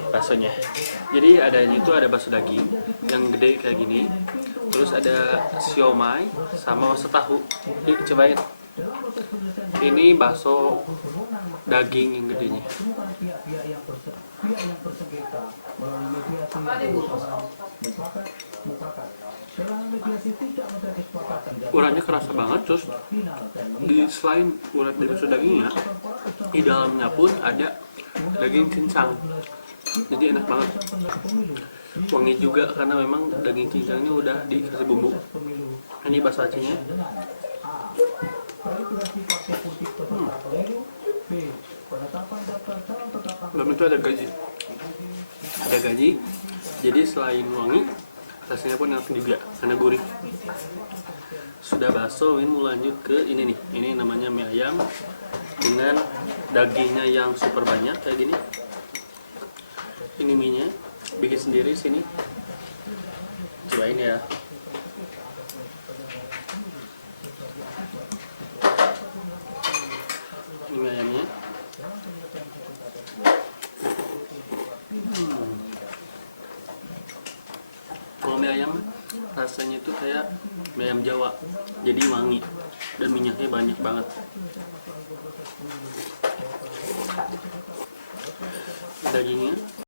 nih baksonya. Jadi adanya itu ada bakso daging yang gede kayak gini, terus ada siomay sama bakso tahu. Nih cobain. Ini bakso daging yang gedenya. Uratnya kerasa banget, terus selain urat dari bakso dagingnya, di dalamnya pun ada daging cincang. Jadi enak banget, wangi juga karena memang daging cincangnya udah dikasih bumbu. Ini bakso Acehnya. Dalam itu ada gaji, jadi selain wangi, rasanya pun enak juga karena gurih. Sudah bakso, ini mau lanjut ke ini nih. Ini namanya mie ayam dengan dagingnya yang super banyak kayak gini. Ini mie-nya bikin sendiri sini. Cobain ya. Ini mie ayamnya. Kalau mie ayam rasanya itu kayak mie ayam Jawa, jadi wangi dan minyaknya banyak banget. Dagingnya